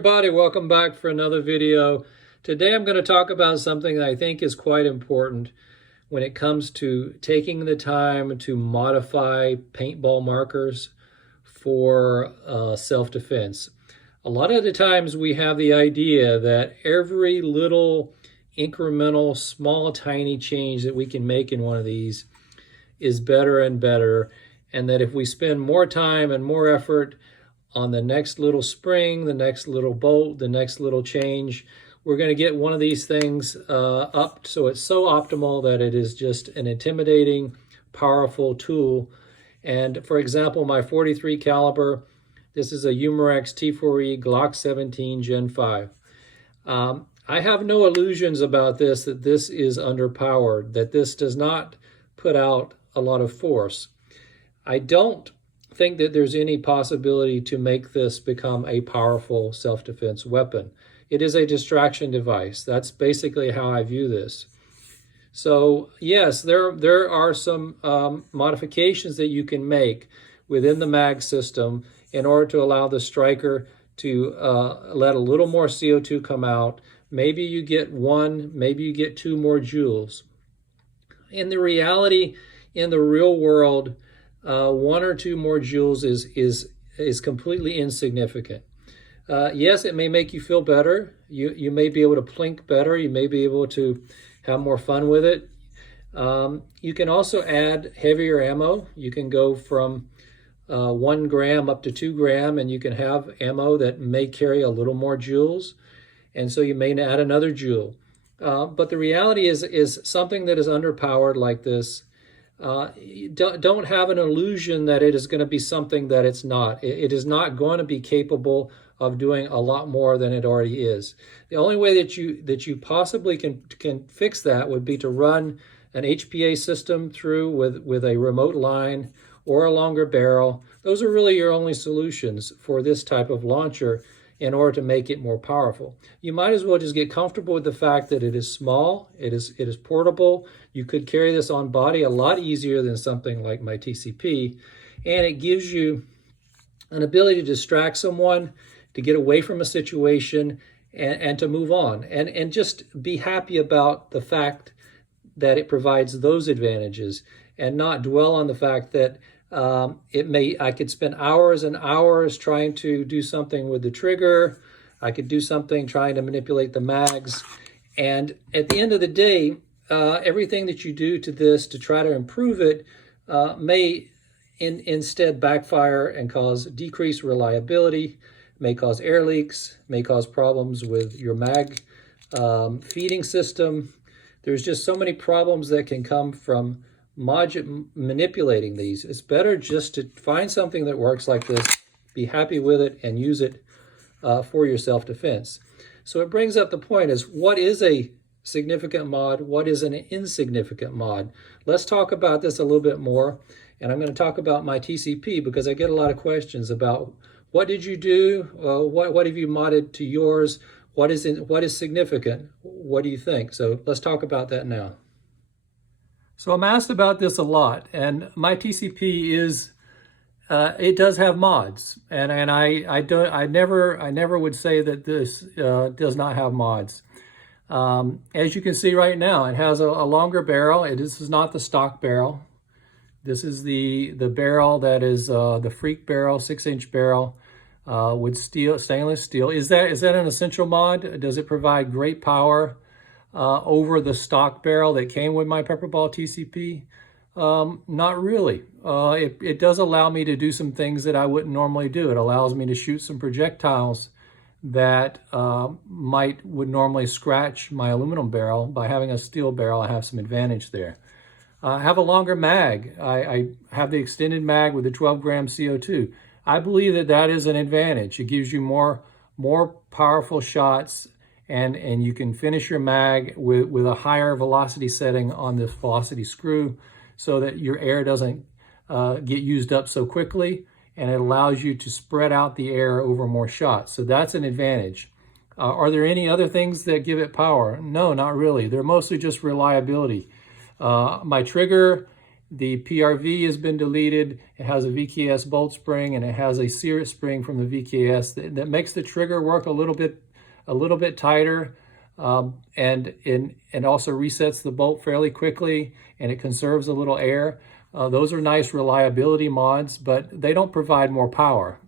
everybody, welcome back for another video. Today I'm going to talk about something that I think is quite important when it comes to taking the time to modify paintball markers for self-defense. A lot of the times we have the idea that every little incremental, small, tiny change that we can make in one of these is better and better, and that if we spend more time and more effort on the next little spring, the next little bolt, the next little change, we're going to get one of these things up so it's so optimal that it is just an intimidating, powerful tool. And for example, my .43 caliber, this is a Umarex T4E Glock 17 Gen 5. I have no illusions about this, that this is underpowered, that this does not put out a lot of force. I don't think that there's any possibility to make this become a powerful self-defense weapon. It is a distraction device. That's basically how I view this. So yes, there are some modifications that you can make within the mag system in order to allow the striker to let a little more CO2 come out. Maybe you get one, maybe you get two more joules. In the reality, in the real world, one or two more joules is completely insignificant. Yes, it may make you feel better. You may be able to plink better. You may be able to have more fun with it. You can also add heavier ammo. You can go from 1 gram up to 2 gram, and you can have ammo that may carry a little more joules, and so you may add another joule. But the reality is something that is underpowered like this, don't have an illusion that it is going to be something that it's not. It is not going to be capable of doing a lot more than it already is. The only way that you possibly can fix that would be to run an HPA system through with a remote line or a longer barrel. Those are really your only solutions for this type of launcher in order to make it more powerful. You might as well just get comfortable with the fact that it is small, it is portable. You could carry this on body a lot easier than something like my TCP, and it gives you an ability to distract someone, to get away from a situation, and to move on, and just be happy about the fact that it provides those advantages, and not dwell on the fact that I could spend hours and hours trying to do something with the trigger. I could do something trying to manipulate the mags. And at the end of the day, everything that you do to this to try to improve it may instead backfire and cause decreased reliability, may cause air leaks, may cause problems with your mag feeding system. There's just so many problems that can come from manipulating these. It's better just to find something that works like this, be happy with it, and use it for your self-defense. So it brings up the point is, what is a significant mod? What is an insignificant mod? Let's talk about this a little bit more. And I'm going to talk about my TCP because I get a lot of questions about what did you do? What have you modded to yours? What is significant? What do you think? So let's talk about that now. So I'm asked about this a lot, and my TCP is it does have mods, and I never would say that this does not have mods. As you can see right now, it has a longer barrel. This is not the stock barrel. This is the barrel that is the Freak barrel, 6-inch barrel with stainless steel. Is that an essential mod? Does it provide great power over the stock barrel that came with my PepperBall TCP? Not really. It does allow me to do some things that I wouldn't normally do. It allows me to shoot some projectiles that would normally scratch my aluminum barrel. By having a steel barrel, I have some advantage there. I have a longer mag. I have the extended mag with the 12 gram CO2. I believe that is an advantage. It gives you more powerful shots, and you can finish your mag with a higher velocity setting on this velocity screw so that your air doesn't get used up so quickly, and it allows you to spread out the air over more shots. So that's an advantage. Are there any other things that give it power? No, not really. They're mostly just reliability. My trigger The PRV has been deleted. It has a VKS bolt spring, and it has a Cirrus spring from the VKS that makes the trigger work a little bit tighter, and also resets the bolt fairly quickly, and it conserves a little air. Those are nice reliability mods, but they don't provide more power.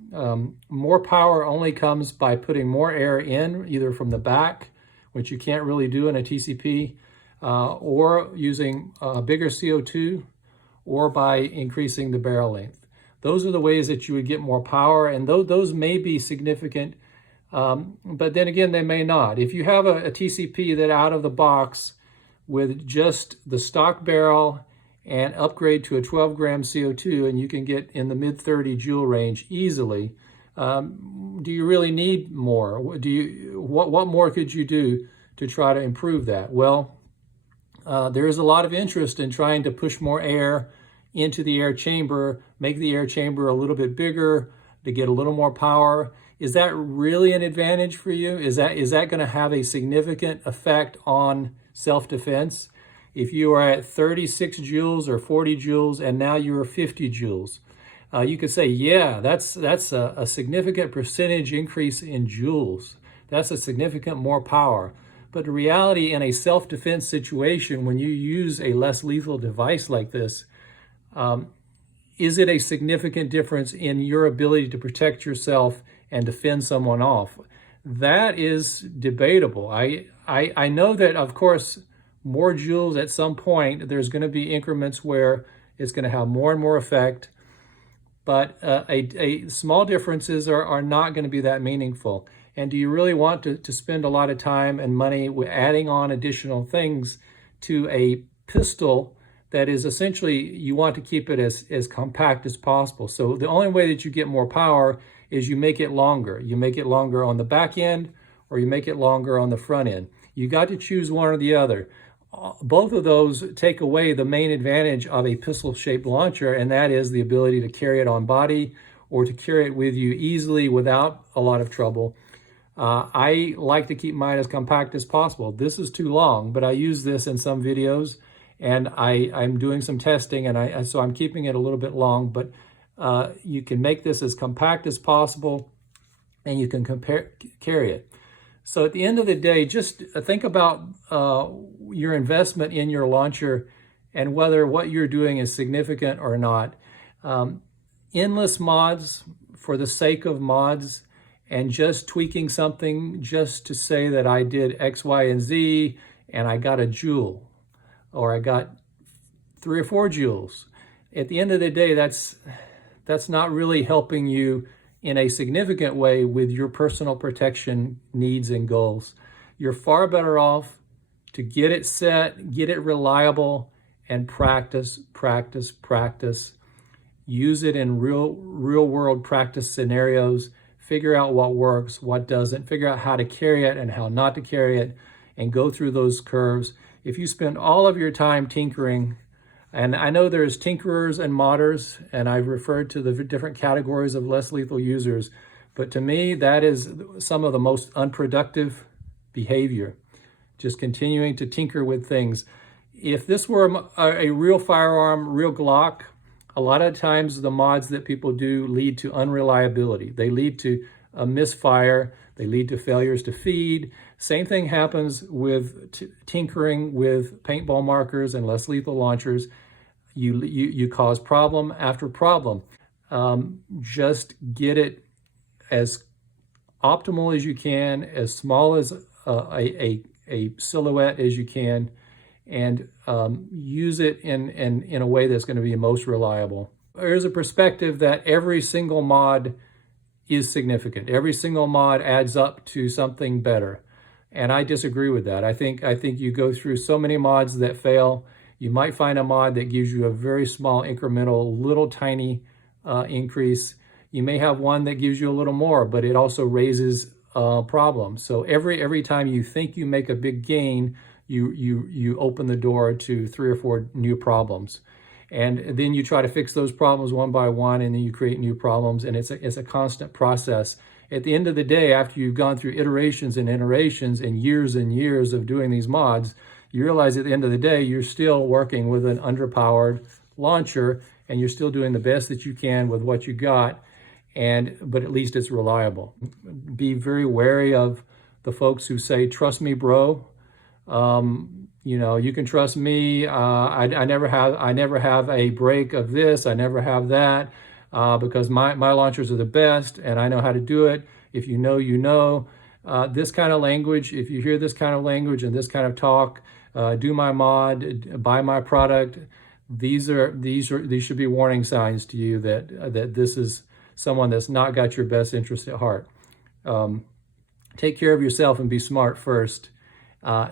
More power only comes by putting more air in, either from the back, which you can't really do in a TCP, or using bigger CO2, or by increasing the barrel length. Those are the ways that you would get more power, and those may be significant, but then again, they may not. If you have a TCP that out of the box with just the stock barrel and upgrade to a 12 gram CO2, and you can get in the mid 30 joule range easily, do you really need more? What more could you do to try to improve that? Well, there is a lot of interest in trying to push more air into the air chamber, make the air chamber a little bit bigger to get a little more power. Is that really an advantage for you? Is that going to have a significant effect on self-defense? If you are at 36 joules or 40 joules and now you're 50 joules, you could say, yeah, that's a significant percentage increase in joules. That's a significant more power. But the reality, in a self-defense situation, when you use a less lethal device like this, is it a significant difference in your ability to protect yourself and defend someone off? That is debatable. I know that, of course, more joules at some point, there's going to be increments where it's going to have more and more effect, but small differences are not going to be that meaningful. And do you really want to spend a lot of time and money with adding on additional things to a pistol that is essentially, you want to keep it as compact as possible? So the only way that you get more power is you make it longer. You make it longer on the back end, or you make it longer on the front end. You got to choose one or the other. Both of those take away the main advantage of a pistol-shaped launcher, and that is the ability to carry it on body or to carry it with you easily without a lot of trouble. I like to keep mine as compact as possible. This is too long, but I use this in some videos, and I'm doing some testing, and so I'm keeping it a little bit long, but you can make this as compact as possible, and you can carry it. So at the end of the day, just think about your investment in your launcher and whether what you're doing is significant or not. Endless mods for the sake of mods, and just tweaking something just to say that I did X, Y, and Z, and I got a joule, or I got 3 or 4 joules. At the end of the day, that's not really helping you in a significant way with your personal protection needs and goals. You're far better off to get it set, get it reliable, and practice, practice, practice. Use it in real world practice scenarios. Figure out what works, what doesn't. Figure out how to carry it and how not to carry it, and go through those curves. If you spend all of your time tinkering, and I know there's tinkerers and modders, and I've referred to the different categories of less lethal users, but to me, that is some of the most unproductive behavior. Just continuing to tinker with things. If this were a real firearm, real Glock, a lot of times the mods that people do lead to unreliability. They lead to a misfire. They lead to failures to feed. Same thing happens with tinkering with paintball markers and less lethal launchers. You cause problem after problem. Just get it as optimal as you can, as small as a silhouette as you can, and use it in a way that's going to be most reliable. There's a perspective that every single mod is significant. Every single mod adds up to something better. And I disagree with that. I think you go through so many mods that fail. You might find a mod that gives you a very small incremental, little tiny increase. You may have one that gives you a little more, but it also raises problems. So every time you think you make a big gain, you open the door to 3 or 4 new problems. And then you try to fix those problems one by one, and then you create new problems, and it's a constant process. At the end of the day, after you've gone through iterations and iterations and years of doing these mods, you realize at the end of the day, you're still working with an underpowered launcher, and you're still doing the best that you can with what you got, but at least it's reliable. Be very wary of the folks who say, "Trust me, bro. You know, you can trust me. I never have a break of this. I never have that because my launchers are the best, and I know how to do it. If you know, you know." This kind of language, if you hear this kind of language and this kind of talk, do my mod, buy my product. These should be warning signs to you that this is someone that's not got your best interest at heart. Take care of yourself and be smart first.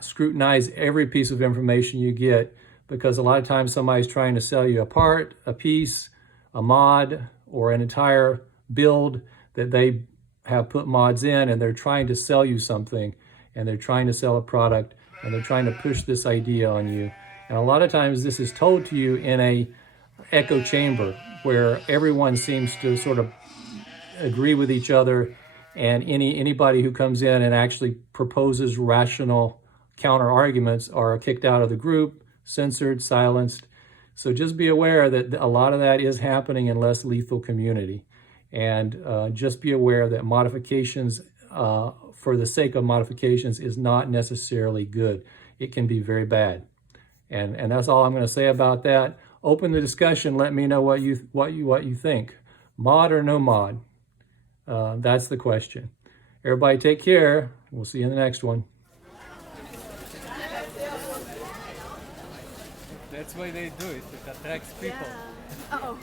Scrutinize every piece of information you get, because a lot of times somebody's trying to sell you a part, a piece, a mod, or an entire build that they have put mods in, and they're trying to sell you something, and they're trying to sell a product, and they're trying to push this idea on you. And a lot of times this is told to you in a echo chamber where everyone seems to sort of agree with each other, and anybody who comes in and actually proposes rational counter arguments are kicked out of the group, censored, silenced. So just be aware that a lot of that is happening in less lethal community. And just be aware that modifications, for the sake of modifications, is not necessarily good. It can be very bad. And that's all I'm going to say about that. Open the discussion. Let me know what you think. Mod or no mod? That's the question. Everybody take care. We'll see you in the next one. That's why they do it. It attracts people. Yeah. Uh-oh.